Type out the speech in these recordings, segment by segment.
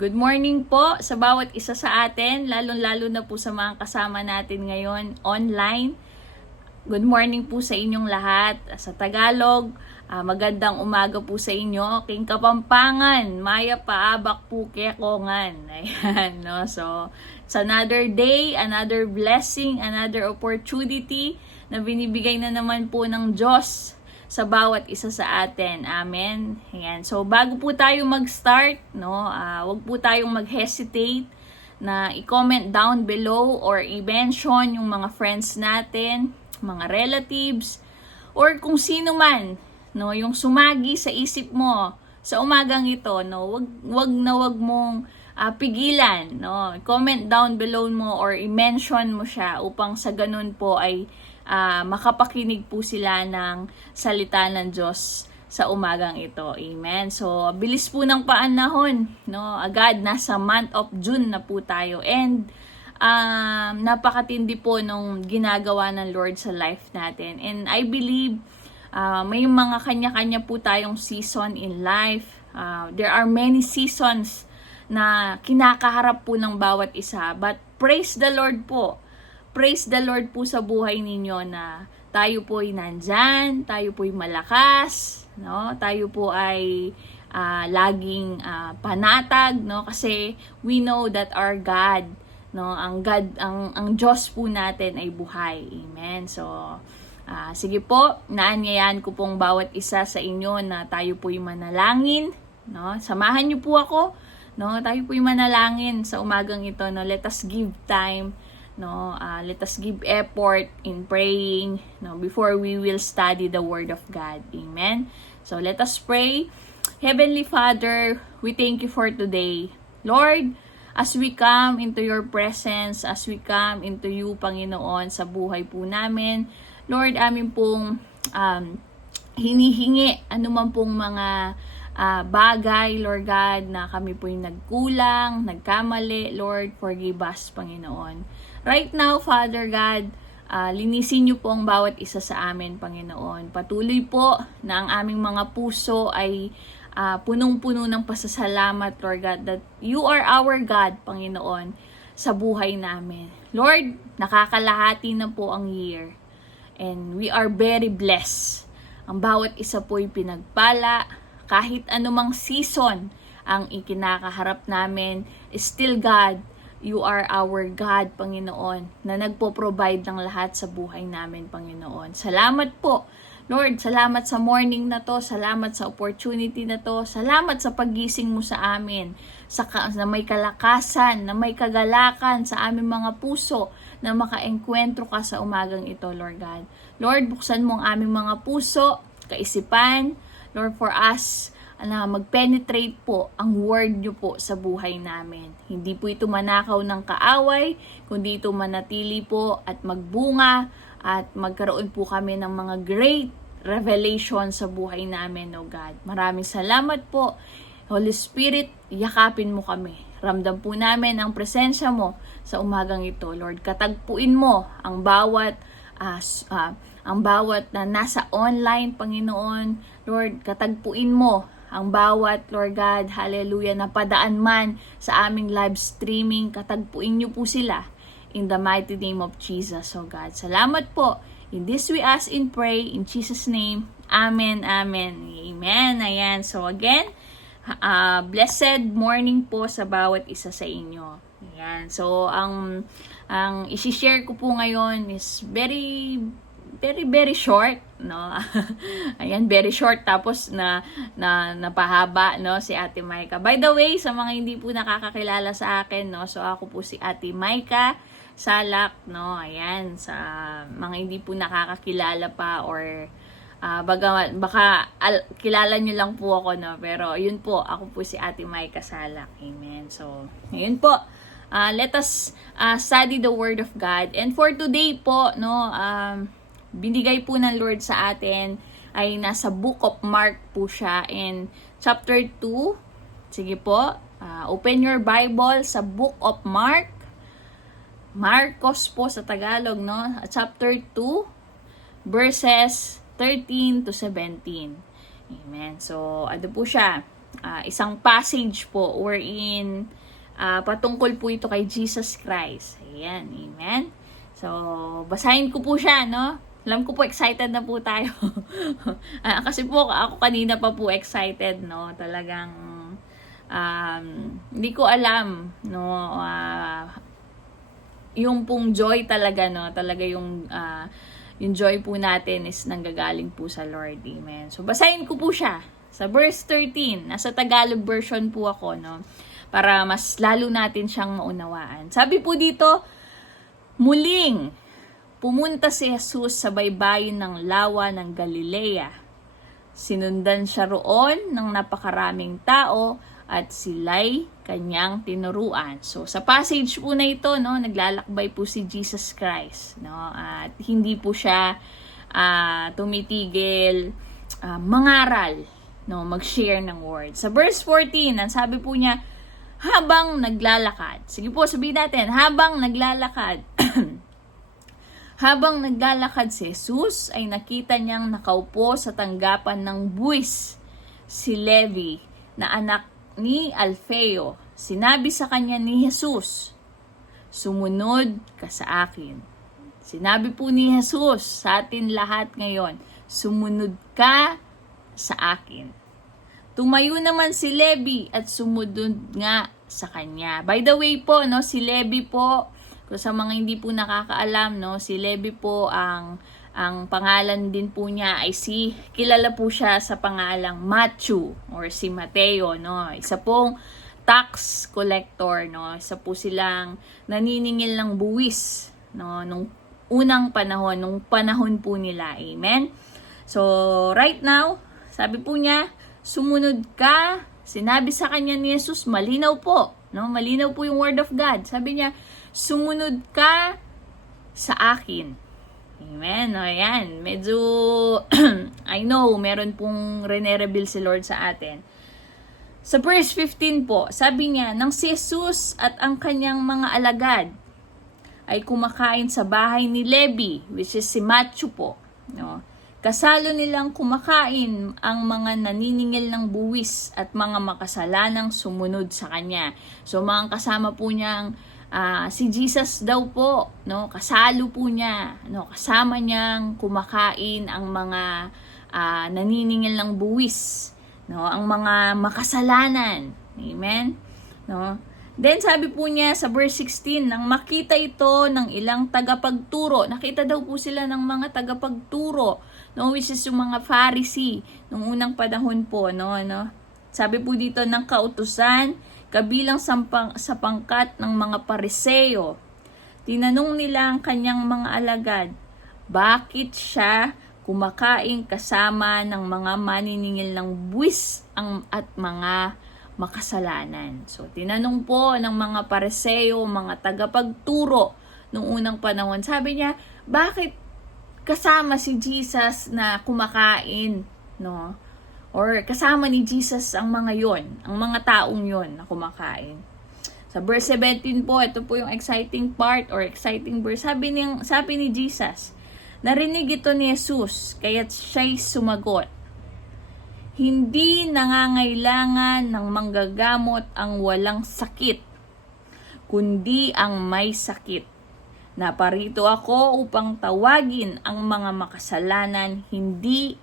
Good morning po sa bawat isa sa atin, lalong-lalo na po sa mga kasama natin ngayon online. Good morning po sa inyong lahat. Sa Tagalog, magandang umaga po sa inyo. King Kapampangan, Maya paabak po kekongan. Ayan, no? So, it's another day, another blessing, another opportunity na binibigay na naman po ng Diyos sa bawat isa sa atin. Amen. Ayan. So, bago po tayo mag-start, no, wag po tayong mag-hesitate na i-comment down below or i-mention yung mga friends natin, mga relatives, or kung sino man, no, yung sumagi sa isip mo sa umagang ito, no, wag mong pigilan, no. Comment down below mo or i-mention mo siya upang sa ganun po ay makapakinig po sila ng salita ng Diyos sa umagang ito. Amen. So, bilis po ng panahon, no? Agad nasa month of June na po tayo. And napakatindi po nung ginagawa ng Lord sa life natin. And I believe may mga kanya-kanya po tayong season in life. There are many seasons na kinakaharap po ng bawat isa. But praise the Lord po. Praise the Lord po sa buhay ninyo na tayo po ay nandyan, tayo po ay malakas, no? Tayo po ay laging panatag, no? Kasi we know that our God, no, ang Diyos po natin ay buhay. Amen. So, sige po, naanyayan ko pong bawat isa sa inyo na tayo po ay manalangin, no? Samahan niyo po ako, no? Tayo po ay manalangin sa umagang ito, no? Let us give time, no, let us give effort in praying, no, before we will study the Word of God. Amen. So let us pray. Heavenly Father, we thank you for today. Lord, as we come into your presence, as we come into you, Panginoon, sa buhay po namin, Lord, amin pong hinihingi anuman pong mga bagay, Lord God, na kami po yung nagkulang, nagkamali. Lord, forgive us, Panginoon. Right now, Father God, linisin niyo po ang bawat isa sa amin, Panginoon. Patuloy po na ang aming mga puso ay punong-puno ng pasasalamat, Lord God, that you are our God, Panginoon, sa buhay namin. Lord, nakakalahati na po ang year. And we are very blessed. Ang bawat isa po ay pinagpala. Kahit anumang season ang ikinakaharap namin, still God, you are our God, Panginoon, na nagpo-provide ng lahat sa buhay namin, Panginoon. Salamat po, Lord. Salamat sa morning na to. Salamat sa opportunity na to. Salamat sa paggising mo sa amin. Na may kalakasan, na may kagalakan sa aming mga puso, na makaengkwentro ka sa umagang ito, Lord God. Lord, buksan mo ang aming mga puso, kaisipan, Lord, for us, na mag-penetrate po ang word nyo po sa buhay namin. Hindi po ito manakaw ng kaaway, kundi ito manatili po at magbunga at magkaroon po kami ng mga great revelation sa buhay namin, O God. Maraming salamat po. Holy Spirit, yakapin mo kami. Ramdam po namin ang presensya mo sa umagang ito. Lord, katagpuin mo ang bawat na nasa online, Panginoon. Lord, katagpuin mo ang bawat, Lord God, hallelujah, na padaan man sa aming live streaming, katagpuin niyo po sila in the mighty name of Jesus, oh God. Salamat po. In this we ask and pray, in Jesus' name, Amen, Amen, Amen. Ayan, so again, blessed morning po sa bawat isa sa inyo. Ayan, so ang isi-share ko po ngayon is very short, no. Ayan, very short, tapos napahaba, no, si Ate Maika. By the way, sa mga hindi po nakakakilala sa akin, no, so ako po si Ate Maika Salak, no. Ayan, sa mga hindi po nakakakilala pa or baka kilala nyo lang po ako, no, pero yun po, ako po si Ate Maika Salak. Amen. So, yun po. Let us study the Word of God. And for today po, no, binigay po ng Lord sa atin ay nasa Book of Mark po siya in chapter 2. Sige po, open your Bible sa Book of Mark. Marcos po sa Tagalog, no? Chapter 2, verses 13 to 17. Amen. So, ano po siya? isang passage po wherein patungkol po ito kay Jesus Christ. Ayan, amen. So, basahin ko po siya, no? Alam ko po, excited na po tayo. Kasi po, ako kanina pa po excited, no? Talagang, hindi ko alam, no? Yung pong joy talaga, no? Talaga yung joy po natin is nanggagaling po sa Lord, amen. So, basahin ko po siya. Sa verse 13, nasa Tagalog version po ako, no? Para mas lalo natin siyang maunawaan. Sabi po dito, muling pumunta si Jesus sa baybayin ng lawa ng Galilea. Sinundan siya roon ng napakaraming tao at sila'y kanyang tinuruan. So sa passage po na ito, no, naglalakbay po si Jesus Christ, no? At hindi po siya tumitigil mangaral, no, mag-share ng word. Sa verse 14, ang sabi po niya, habang naglalakad. Sige po, sabihin natin, habang naglalakad. Habang naglalakad si Jesus, ay nakita niyang nakaupo sa tanggapan ng buwis si Levi, na anak ni Alfeo. Sinabi sa kanya ni Jesus, sumunod ka sa akin. Sinabi po ni Jesus sa atin lahat ngayon, sumunod ka sa akin. Tumayo naman si Levi at sumunod nga sa kanya. By the way po, no, si Levi po, kung sa mga hindi po nakakaalam, no, si Levi po ang pangalan din po niya ay kilala po siya sa pangalang Matthew or si Mateo, no. Isa pong tax collector, no. Isa po silang naniningil ng buwis, no, nung unang panahon, nung panahon po nila. Amen. So, right now, sabi po niya, sumunod ka. Sinabi sa kanya ni Jesus, malinaw po, no? Malinaw po yung word of God. Sabi niya, sumunod ka sa akin. Amen. O yan, medyo I know, meron pong rene-reveal si Lord sa atin. Sa verse 15 po, sabi niya, nang si Jesus at ang kanyang mga alagad ay kumakain sa bahay ni Levi, which is si Matthew po, no? Kasalo nilang kumakain ang mga naniningil ng buwis at mga makasalanang sumunod sa kanya. So mga kasama po niyang si Jesus daw po, no, kasalo po niya, no, kasama niyang kumakain ang mga naniningil ng buwis, no, ang mga makasalanan. Amen. No? Then sabi po niya sa verse 16, nang makita ito ng ilang tagapagturo, nakita daw po sila ng mga tagapagturo, no, which is yung mga Pharisee nung unang panahon po, no. Sabi po dito ng kautusan, kabilang sa pangkat ng mga Pariseo. Tinanong nila ang kanyang mga alagad, bakit siya kumakain kasama ng mga maniningil ng buwis at mga makasalanan. So, tinanong po ng mga Pariseo, mga tagapagturo nung unang panahon. Sabi niya, bakit kasama si Jesus na kumakain, no? Or kasama ni Jesus ang mga yon, ang mga taong yon na kumakain. Sa verse 17 po, ito po yung exciting part or exciting verse. Sabi ni Jesus, narinig ito ni Jesus, kaya't siya'y sumagot, hindi nangangailangan ng manggagamot ang walang sakit, kundi ang may sakit. Naparito ako upang tawagin ang mga makasalanan, hindi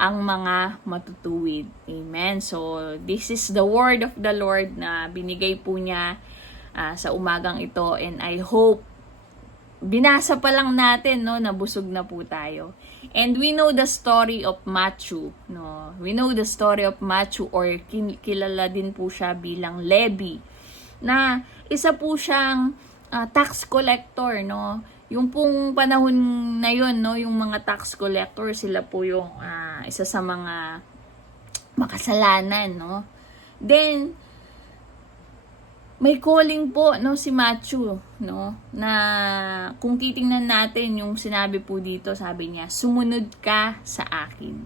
ang mga matutuwid. Amen. So, this is the word of the Lord na binigay po niya sa umagang ito, and I hope binasa pa lang natin, no, nabusog na po tayo. And we know the story of Matthew, no. We know the story of Matthew, or kilala din po siya bilang Levi, na isa po siyang tax collector, no. Yung pong panahon na yun, no, yung mga tax collector, sila po yung isa sa mga makasalanan, no. Then may calling po, no, si Matthew, no, na kung titingnan natin yung sinabi po dito, sabi niya, sumunod ka sa akin.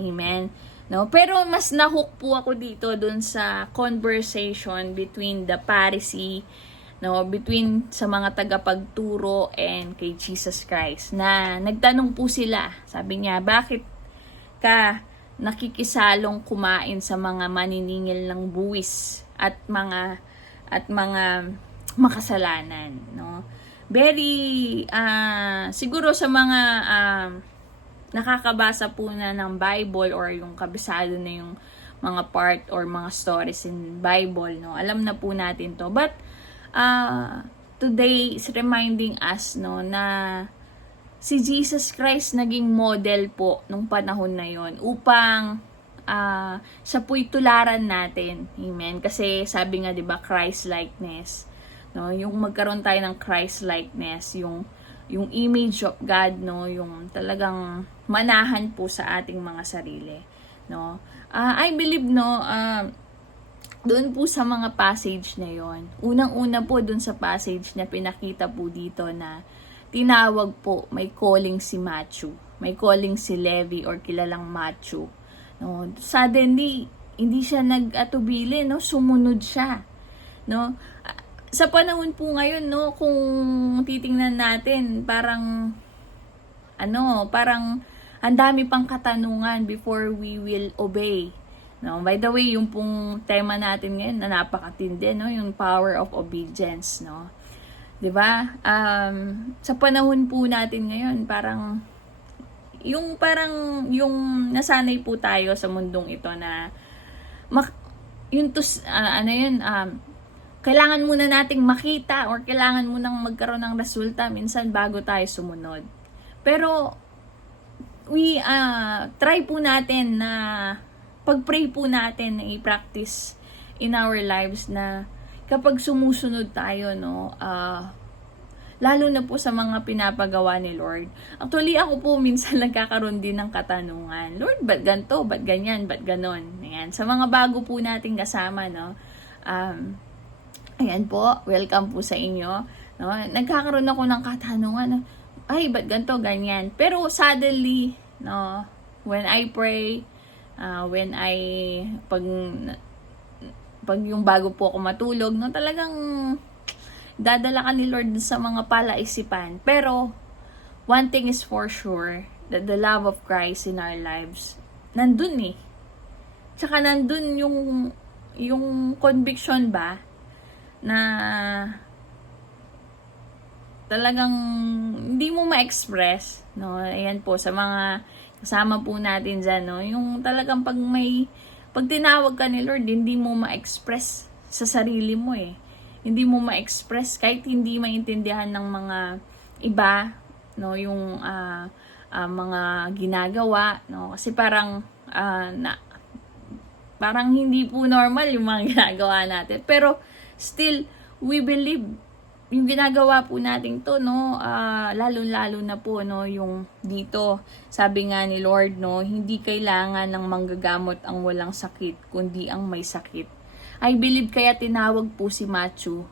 Amen. No, pero mas nahook po ako dito dun sa conversation between the Pharisee, no, between sa mga tagapagturo and kay Jesus Christ, na nagtanong po sila. Sabi niya, bakit ka nakikisalong kumain sa mga maniningil ng buwis at mga makasalanan, no? Very siguro sa mga nakakabasa po na ng Bible or yung kabisado na yung mga part or mga stories in Bible, no? Alam na po natin to. But today is reminding us, no, na si Jesus Christ naging model po nung panahon na yon upang siya po'y tularan natin. Amen. Kasi sabi nga 'di ba, Christ-likeness, no? Yung magkaroon tayo ng Christ-likeness, yung image of God, no, yung talagang manahan po sa ating mga sarili, no. I believe, no, doon po sa mga passage na yon, unang-una po doon sa passage na pinakita po dito na tinawag po, may calling si Matthew, may calling si Levi or kilalang Matthew, no. Suddenly hindi siya nag-atubili, no, sumunod siya, no. Sa panahon po ngayon, no, kung titingnan natin, parang ang dami pang katanungan before we will obey, no. By the way, yung pong tema natin ngayon na napakatindi, no, yung power of obedience, no. 'Di ba? Sa panahon po natin ngayon, parang yung nasanay po tayo sa mundong ito na kailangan muna nating makita or kailangan munang magkaroon ng resulta minsan bago tayo sumunod. Pero we try po natin na pag-pray po natin na i-practice in our lives na kapag sumusunod tayo, no, lalo na po sa mga pinapagawa ni Lord. Actually, ako po minsan nagkakaroon din ng katanungan. Lord, ba't ganito? Ba't ganyan? Ba't ganon? Ayan. Sa mga bago po nating kasama, no, ayan po, welcome po sa inyo. No? Nagkakaroon ako ng katanungan, ay, ba't ganito, ganyan? Pero suddenly, no, when I pray, pag yung bago po ako matulog, no, talagang dadala ka ni Lord sa mga palaisipan. Pero, one thing is for sure, that the love of Christ in our lives, nandun eh. Tsaka nandun yung conviction ba, na talagang hindi mo ma-express, no. Ayan po sa mga kasama po natin dyan, no, yung talagang pag tinawag ka ni Lord, hindi mo ma-express sa sarili mo eh. Hindi mo ma-express kahit hindi maintindihan ng mga iba, no, yung mga ginagawa, no, kasi parang parang hindi po normal yung mga ginagawa natin. Pero still, we believe yung ginagawa po natin to, no, lalo-lalo na po, no, yung dito, sabi nga ni Lord, no, hindi kailangan ng manggagamot ang walang sakit, kundi ang may sakit. I believe kaya tinawag po si Matthew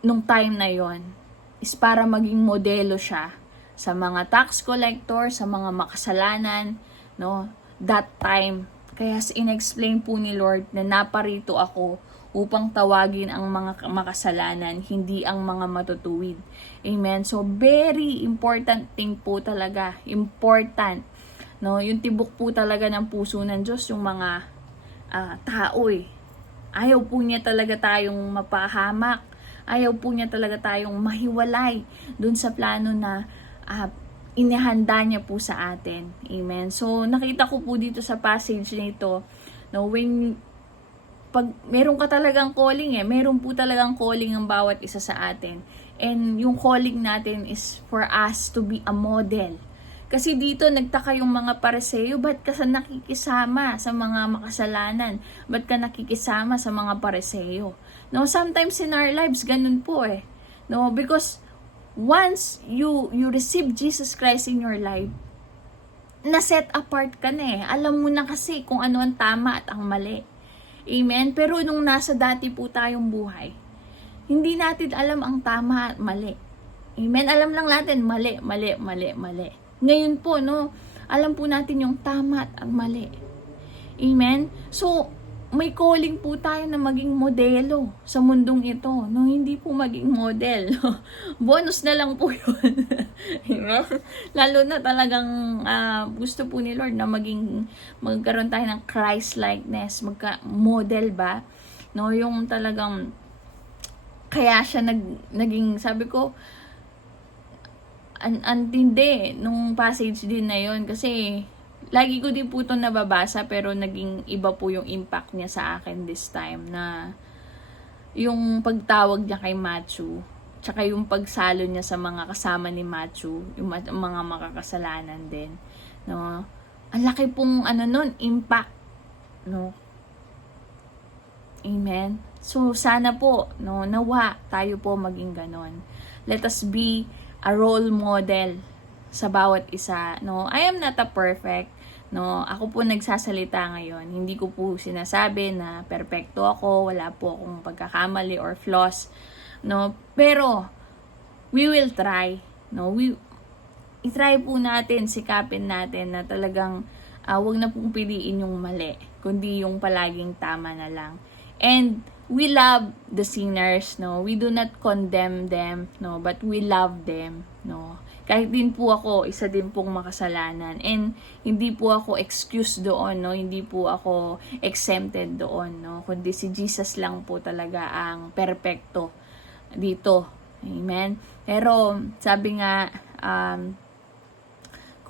nung time na yon is para maging modelo siya sa mga tax collector, sa mga makasalanan, no, that time. Kaya in-explain po ni Lord na naparito ako upang tawagin ang mga makasalanan, hindi ang mga matutuwid. Amen. So, very important thing po talaga. Important. No? Yung tibok po talaga ng puso ng Diyos, yung mga tao eh. Ayaw po niya talaga tayong mapahamak. Ayaw po niya talaga tayong mahiwalay dun sa plano na inihanda niya po sa atin. Amen. So, nakita ko po dito sa passage nito, no, pag meron ka talagang calling meron po talagang calling ang bawat isa sa atin. And yung calling natin is for us to be a model. Kasi dito nagtaka yung mga Pariseo, ba't ka nakikisama sa mga makasalanan? Ba't ka nakikisama sa mga Pariseo? No, sometimes in our lives ganun po eh. No, because once you receive Jesus Christ in your life, na-set apart ka na eh. Alam mo na kasi kung ano ang tama at ang mali. Amen? Pero nung nasa dati po tayong buhay, hindi natin alam ang tama at mali. Amen? Alam lang natin, mali. Ngayon po, no, alam po natin yung tama at ang mali. Amen? So, may calling po tayo na maging modelo sa mundong ito, no? Hindi po maging model. Bonus na lang po yun. Lalo na talagang gusto po ni Lord na magkaroon tayo ng Christ-likeness, model ba? No, yung talagang, kaya siya naging, sabi ko, antindi nung passage din na yon, kasi lagi ko din po ito nababasa, pero naging iba po yung impact niya sa akin this time, na yung pagtawag niya kay Matthew, tsaka yung pagsalo niya sa mga kasama ni Matthew, yung mga makakasalanan din, no? Ang laki pong nun, impact, no? Amen. So sana po, no, nawa tayo po maging ganon. Let us be a role model sa bawat isa, no? I am not a perfect, no? Ako po nagsasalita ngayon. Hindi ko po sinasabi na perpekto ako, wala po akong pagkakamali or flaws, no? Pero we will try, no? I-try po natin, sikapin natin na talagang wag na pong piliin yung mali, kundi yung palaging tama na lang. And we love the sinners, no? We do not condemn them, no? But we love them, no? Kahit din po ako, isa din pong makasalanan. And hindi po ako excuse doon, no? Hindi po ako exempted doon, no? Kundi si Jesus lang po talaga ang perpekto dito. Amen? Pero sabi nga,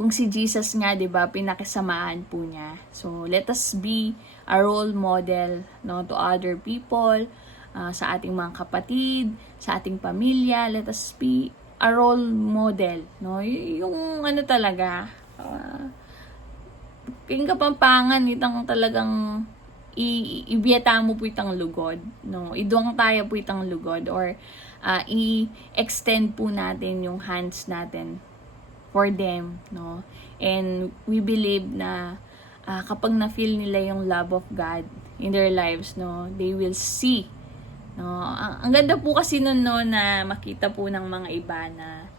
kung si Jesus nga, 'di ba, pinakisamahan po niya. So let us be a role model, no, to other people, sa ating mga kapatid, sa ating pamilya. Let us be a role model, no? Yung talaga, king Kapampangan, itang talagang ibiyata mo po itang lugod, no? Iduang tayo po itang lugod, or i-extend po natin yung hands natin for them, no? And we believe na kapag na-feel nila yung love of God in their lives, no, they will see, no? Ang ganda po kasi nun, no, na makita po ng mga iba na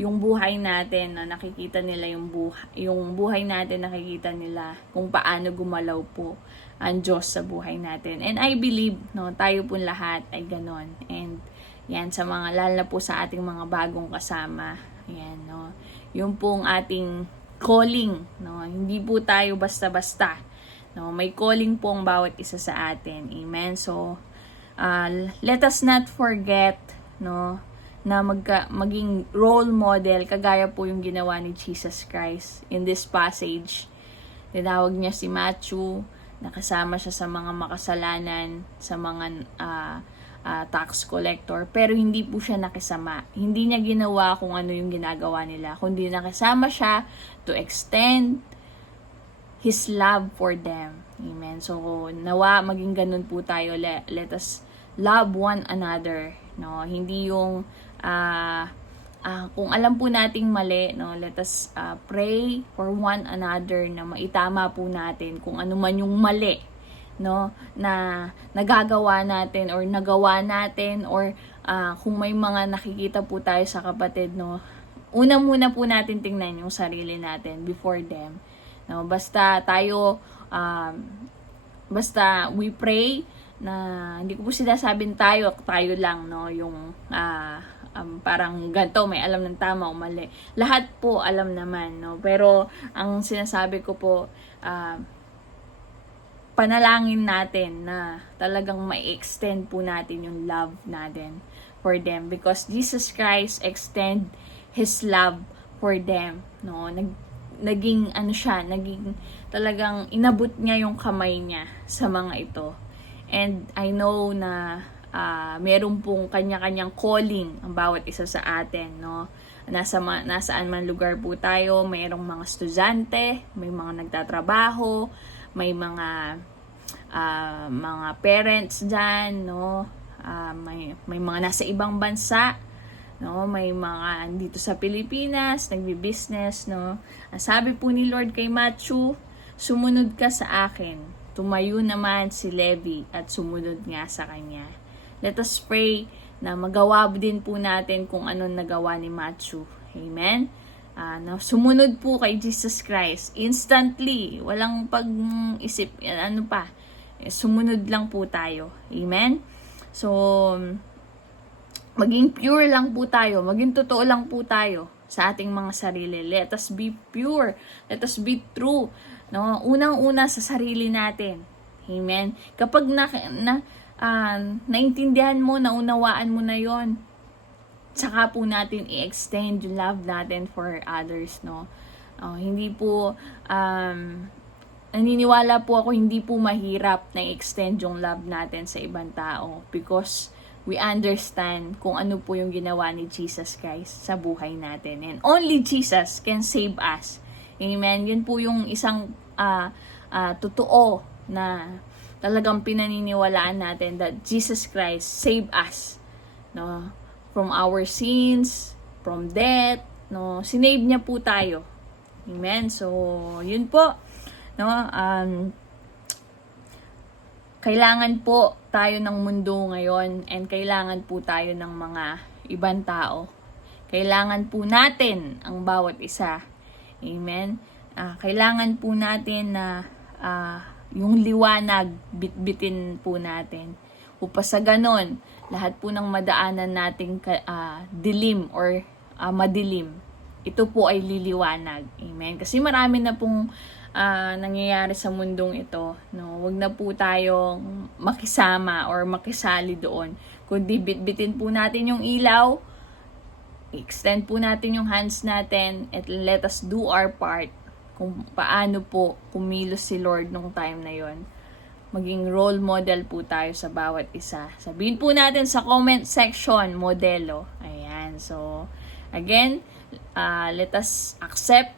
yung buhay natin, no, nakikita nila yung buhay natin, nakikita nila kung paano gumalaw po ang Diyos sa buhay natin. And I believe, no, tayo po lahat ay ganon. And yan, sa mga, lalo na po sa ating mga bagong kasama, yan, no, yung pong ating calling, no, hindi po tayo basta-basta, no, may calling po ang bawat isa sa atin. Amen. So let us not forget, no, na maging role model, kagaya po yung ginawa ni Jesus Christ in this passage. Tinawag niya si Matthew, nakasama siya sa mga makasalanan, sa mga tax collector, pero hindi po siya nakisama. Hindi niya ginawa kung ano yung ginagawa nila, kundi nakisama siya to extend His love for them. Amen. So nawa maging ganun po tayo. Let us love one another, no? Hindi yung kung alam po nating mali, no, let us pray for one another na maitama po natin kung ano man yung mali, no, na nagagawa natin or nagawa natin, or kung may mga nakikita po tayo sa kapatid, no, muna po natin tingnan yung sarili natin before them, no. Basta tayo basta we pray na hindi ko po sinasabing tayo lang, no, yung parang ganito, may alam ng tama o mali. Lahat po alam naman, no, pero ang sinasabi ko po, panalangin natin na talagang ma-extend po natin yung love natin for them, because Jesus Christ extend His love for them, no. Naging talagang inabot niya yung kamay niya sa mga ito. And I know na meron pong kanya-kanyang calling ang bawat isa sa atin, no. Nasaan man lugar po tayo, mayroong mga estudyante, may mga nagtatrabaho, may mga parents dyan, no. May mga nasa ibang bansa, no, may mga dito sa Pilipinas nagbi-business, no. Sabi po ni Lord kay Matthew, sumunod ka sa akin. Tumayo naman si Levi at sumunod nga sa kanya. Let us pray na magawa din po natin kung anong nagawa ni Matthew. Amen. Na sumunod po kay Jesus Christ instantly, walang pag-isip, sumunod lang po tayo. Amen? So, maging pure lang po tayo, maging totoo lang po tayo sa ating mga sarili. Let us be pure, let us be true. No? Unang-una sa sarili natin. Amen? Kapag naintindihan mo, naunawaan mo na yon, saka po natin i-extend yung love natin for others, no? Hindi po, naniniwala po ako, hindi po mahirap na i-extend yung love natin sa ibang tao because we understand kung ano po yung ginawa ni Jesus Christ sa buhay natin. And only Jesus can save us. Amen? Yun po yung isang totoo na talagang pinaniniwalaan natin that Jesus Christ save us, no, from our sins, from death, no, sinave niya po tayo. Amen. So, yun po, no, kailangan po tayo ng mundo ngayon and kailangan po tayo ng mga ibang tao. Kailangan po natin ang bawat isa. Amen. Kailangan po natin na yung liwanag, bitbitin po natin. Upang sa ganon, lahat po ng madaanan nating dilim or madilim, ito po ay liliwanag. Amen? Kasi marami na pong nangyayari sa mundong ito. No? Huwag na po tayong makisama or makisali doon. Kundi bitbitin po natin yung ilaw, extend po natin yung hands natin, and let us do our part kung paano po kumilos si Lord nung time na yon. Maging role model po tayo sa bawat isa. Sabihin po natin sa comment section, modelo. Ayan. So, again, let us accept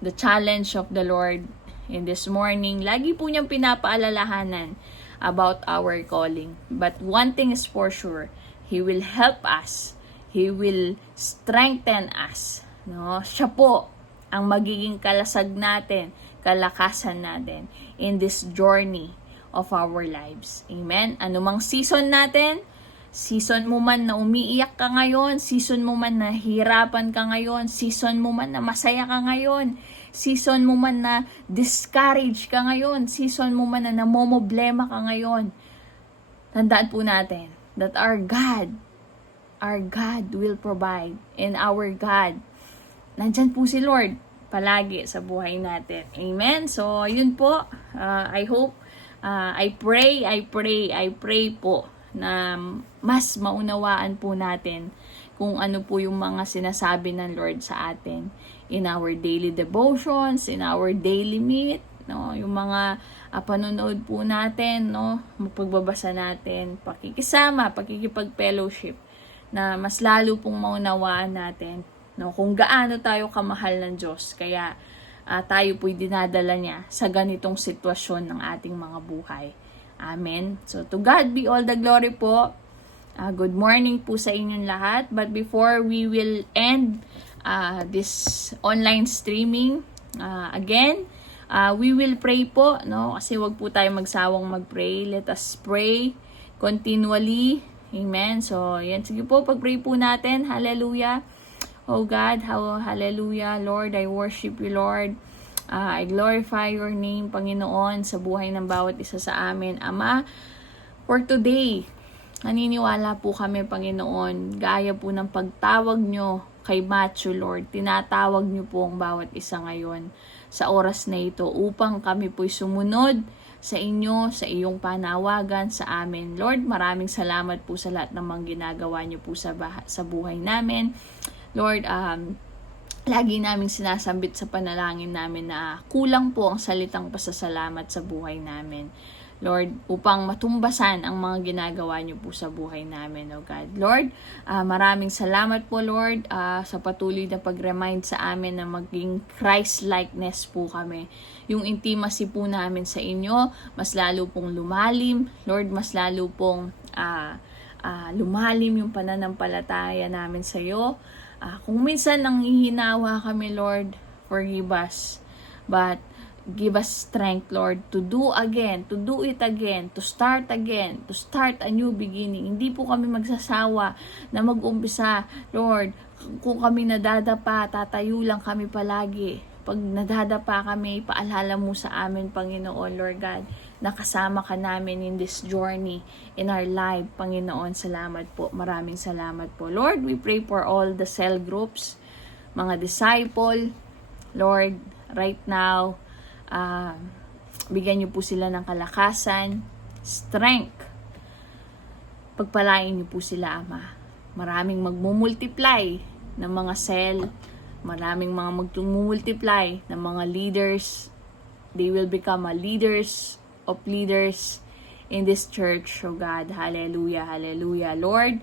the challenge of the Lord in this morning. Lagi po niyang pinapaalalahanan about our calling. But one thing is for sure, He will help us. He will strengthen us. No? Siya po ang magiging kalasag natin, kalakasan natin in this journey of our lives. Amen? Anumang season natin, season mo man na umiiyak ka ngayon, season mo man na hirapan ka ngayon, season mo man na masaya ka ngayon, season mo man na discourage ka ngayon, season mo man na namomoblema ka ngayon, tandaan po natin that our God will provide, and our God, nandyan po si Lord palagi sa buhay natin. Amen? So, yun po. I hope, I pray po na mas maunawaan po natin kung ano po yung mga sinasabi ng Lord sa atin in our daily devotions, in our daily meet, no, yung mga panonood po natin, no, pagbabasa natin, pakikisama, pakikipag-fellowship, na mas lalo pong maunawaan natin, no, kung gaano tayo kamahal ng Diyos, kaya tayo po'y dinadala niya sa ganitong sitwasyon ng ating mga buhay. Amen. So, to God be all the glory po. Good morning po sa inyong lahat. But before we will end this online streaming, again, we will pray po, no? Kasi wag po tayo magsawang mag-pray. Let us pray continually. Amen. So, yan. Sige po, pag-pray po natin. Hallelujah. Oh God, hallelujah. Lord, I worship you, Lord. I glorify your name, Panginoon, sa buhay ng bawat isa sa amin. Ama, for today, naniniwala po kami, Panginoon, gaya po ng pagtawag nyo kay Matthew, Lord. Tinatawag nyo po ang bawat isa ngayon sa oras na ito upang kami po'y sumunod sa inyo, sa iyong panawagan sa amin. Lord, maraming salamat po sa lahat ng mga ginagawa nyo po sa buhay namin. Lord, lagi naming sinasambit sa panalangin namin na kulang po ang salitang pasasalamat sa buhay namin. Lord, upang matumbasan ang mga ginagawa niyo po sa buhay namin, oh God. Lord, maraming salamat po, Lord, sa patuloy na pag-remind sa amin na maging Christ-likeness po kami. Yung intimacy po namin sa inyo, mas lalo pong lumalim. Lord, mas lalo pong lumalim yung pananampalataya namin sa iyo. Kung minsan nanghihinawa kami, Lord, forgive us. But give us strength, Lord, to do again, to do it again, to start again, to start a new beginning. Hindi po kami magsasawa na mag-umpisa, Lord. Kung kami nadadapa, tatayo lang kami palagi. Pag nadadapa kami, paalala mo sa amin, Panginoon, Lord God, nakasama ka namin in this journey in our life, Panginoon. Salamat po. Maraming salamat po. Lord, we pray for all the cell groups, mga disciple. Lord, right now, bigyan niyo po sila ng kalakasan, strength. Pagpalain niyo po sila, Ama. Maraming magmumultiply ng mga cell, maraming mga magmumultiply ng mga leaders. They will become a leaders of leaders in this church, oh God. Hallelujah, hallelujah. Lord,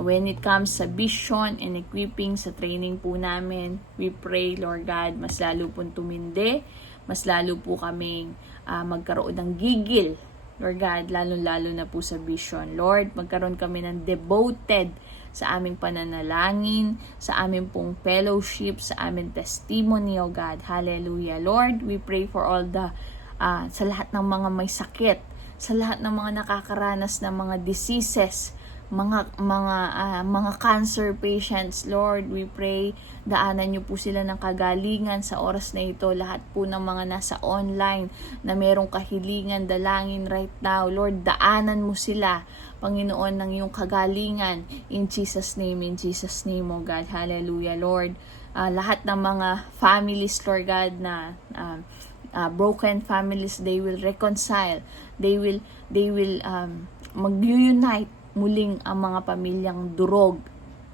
when it comes sa vision and equipping sa training po namin, we pray, Lord God, mas lalo pong tumindi, mas lalo po kaming magkaroon ng gigil, Lord God, lalo-lalo na po sa vision. Lord, magkaroon kami ng devoted sa aming pananalangin, sa aming pong fellowship, sa aming testimony, oh God. Hallelujah. Lord, we pray for all the, sa lahat ng mga may sakit, sa lahat ng mga nakakaranas ng mga diseases, mga cancer patients. Lord, we pray, daanan niyo po sila ng kagalingan sa oras na ito. Lahat po ng mga nasa online na merong kahilingan, dalangin right now. Lord, daanan mo sila, Panginoon, ng iyong kagalingan. In Jesus' name, oh God. Hallelujah, Lord. Lahat ng mga families, Lord God, na broken families, they will reconcile. They will mag-unite muling ang mga pamilyang durog,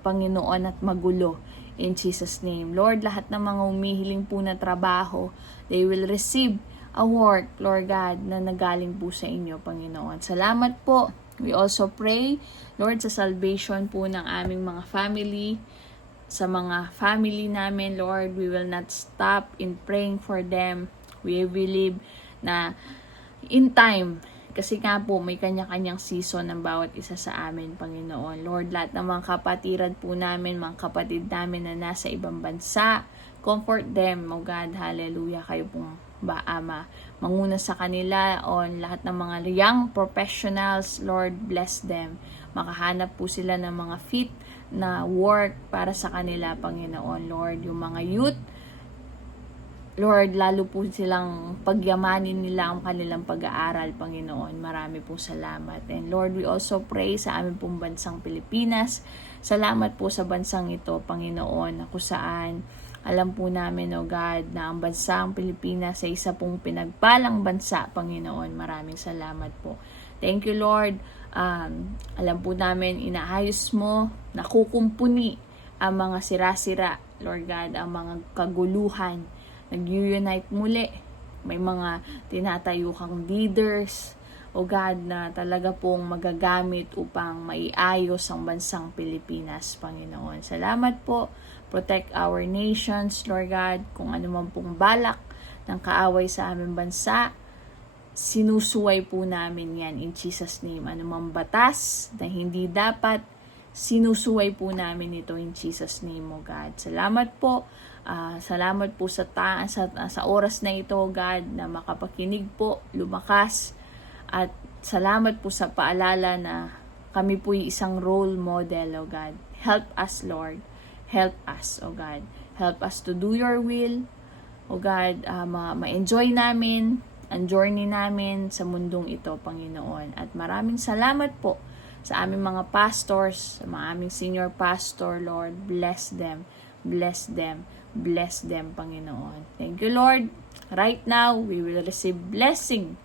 Panginoon, at magulo. In Jesus' name. Lord, lahat ng mga umihiling po na trabaho, they will receive a work, Lord God, na nagaling po sa inyo, Panginoon. Salamat po. We also pray, Lord, sa salvation po ng aming mga family, sa mga family namin, Lord, we will not stop in praying for them. We believe na in time, kasi nga po, may kanya-kanyang season ng bawat isa sa amin, Panginoon. Lord, lahat ng mga kapatiran po namin, mga kapatid namin na nasa ibang bansa, comfort them, oh God, hallelujah, kayo pong Ama. Manguna sa kanila on lahat ng mga young professionals, Lord, bless them. Makahanap po sila ng mga fit na work para sa kanila, Panginoon. Lord, yung mga youth, Lord, lalo po silang pagyamanin nila ang kanilang pag-aaral, Panginoon. Marami po salamat. And Lord, we also pray sa aming pong bansang Pilipinas. Salamat po sa bansang ito, Panginoon, na kung saan alam po namin, oh God, na ang bansang Pilipinas ay isa pong pinagpalang bansa, Panginoon. Maraming salamat po. Thank you, Lord. Alam po namin, inaayos mo, nakukumpuni ang mga sira-sira, Lord God, ang mga kaguluhan. Nag-unite muli. May mga tinatayo kang leaders, o God, na talaga pong magagamit upang maiayos ang bansang Pilipinas, Panginoon. Salamat po. Protect our nations, Lord God. Kung ano man pong balak ng kaaway sa aming bansa, sinusuway po namin yan in Jesus' name. Ano mang batas na hindi dapat, sinusuway po namin ito in Jesus' name, O God. Salamat po. Salamat po sa oras na ito, God, na makapakinig po, lumakas. At salamat po sa paalala na kami po'y isang role model, O God. Help us, Lord. Help us, O God. Help us to do your will. O God, ma-enjoy namin ang journey namin sa mundong ito, Panginoon. At maraming salamat po sa aming mga pastors, sa mga aming senior pastor, Lord. Bless them. Bless them. Bless them, Panginoon. Thank you, Lord. Right now, we will receive blessing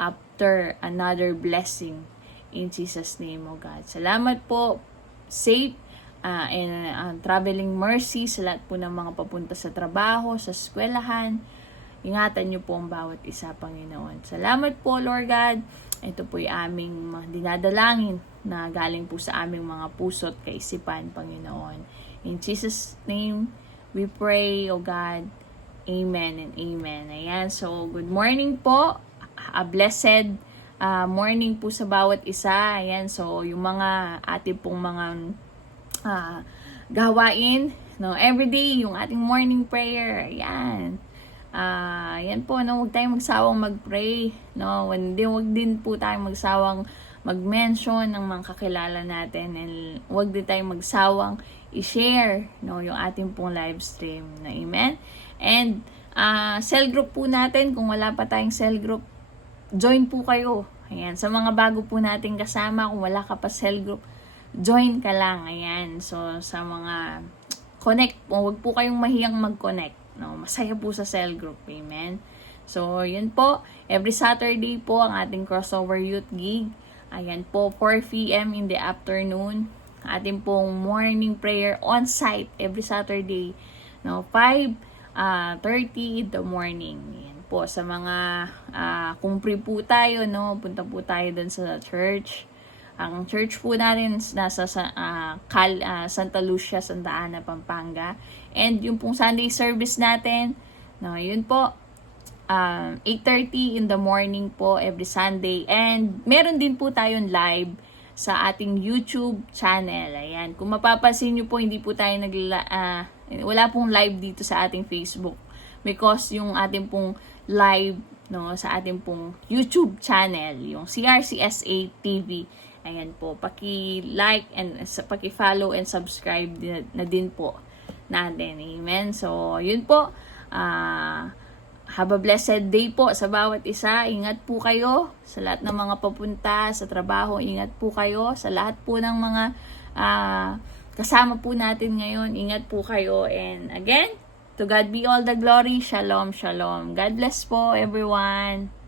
after another blessing. In Jesus' name, O God. Salamat po. Safe and traveling mercy sa lahat po ng mga papunta sa trabaho, sa eskwelahan. Ingatan niyo po ang bawat isa, Panginoon. Salamat po, Lord God. Ito po'y aming dinadalangin na galing po sa aming mga puso at kaisipan, Panginoon. In Jesus' name, we pray, O God. Amen and amen. Ayan, so good morning po. A blessed morning po sa bawat isa. Ayan, so yung mga ating pong mga gawain, no, everyday, yung ating morning prayer, ayan. Yan po, no, huwag tayong magsawang mag-pray, no, huwag din po tayong magsawang mag-mention ng mga kakilala natin, and huwag din tayong magsawang i-share, no, yung ating pong live stream, na amen. And cell group po natin, kung wala pa tayong cell group, join po kayo. Ayan, sa mga bago po nating kasama, kung wala ka pa cell group, join ka lang. Ayan, so sa mga connect, huwag po kayong mahiyang mag-connect. No? Masaya po sa cell group. Amen. So, yun po. Every Saturday po ang ating crossover youth gig. Ayan po, 4 p.m. in the afternoon. Ating pong morning prayer on site every Saturday. No, 5:30 in the morning. Ayan po, sa mga kung free po tayo, no, punta po tayo dun sa church. Ang church po natin nasa Santa Lucia, Santa Ana, Pampanga. And yung pong Sunday service natin, no, yun po, 8:30 in the morning po every Sunday. And meron din po tayong live sa ating YouTube channel. Ayan, kung mapapansin nyo po, hindi po tayo wala pong live dito sa ating Facebook. Because yung ating pong live, no, sa ating pong YouTube channel, yung CRCSA TV, ayan po, paki-like and paki-follow and subscribe na din po natin. Amen. So, yun po. Have a blessed day po sa bawat isa. Ingat po kayo sa lahat ng mga papunta sa trabaho. Ingat po kayo sa lahat po ng mga kasama po natin ngayon. Ingat po kayo. And again, to God be all the glory. Shalom, shalom. God bless po everyone.